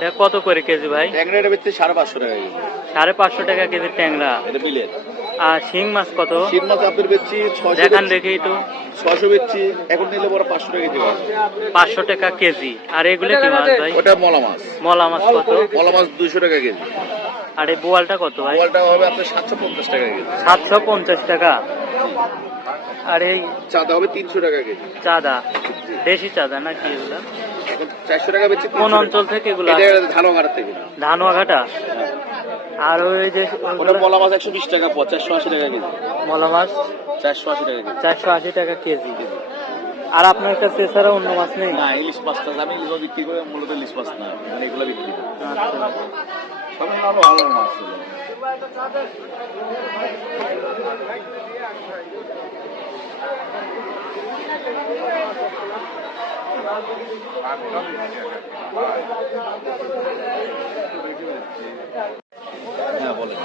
এটা কত করে কেজি ভাই? ট্যাংরা এটা বেচছে 550 টাকা কেজি। 550 টাকা কেজি ট্যাংরা। এটা বিলের। আর শিং মাছ কত? শিং মাছ আপনার বেচছি 600। দেখান দেখি একটু। 600 বেচছি, এখন নিলে বড় 500 টাকা কেজি হয়। 500 টাকা কেজি। আর এগুলো কি মাছ ভাই? ওটা মলা মাছ। মলা মাছ কত? মলা মাছ 200 টাকা কেজি। আর এই বোয়ালটা কত ভাই? বোয়ালটা হবে আপনার 750 টাকা কেজি। 750 টাকা। আর এই চাঁদা হবে 300 টাকা কেজি। চাঁদা, দেশি চাঁদা নাকি এগুলা? এখন 400 টাকা বেচছি। কোন অঞ্চল থেকে এগুলো? এটা ধানওয়াঘাট থেকে। ধানুয়াঘাটা। আর ওই যে ওটা মলা মাছ 120 টাকা, 480 টাকা কেজি। মলা মাছ 480 টাকা কেজি। 480 টাকা কেজি। আর আপনার কাছে এছাড়া অন্য মাছ নেই? না, ইলিশ মাছটা আমি ইলিশ মাছ বিক্রি করে, মূলত ইলিশ মাছ না, মানে এগুলো বিক্রি করি। আচ্ছা। সব ভালো ভালো মাছ ছিল। হ্যাঁ বলেন।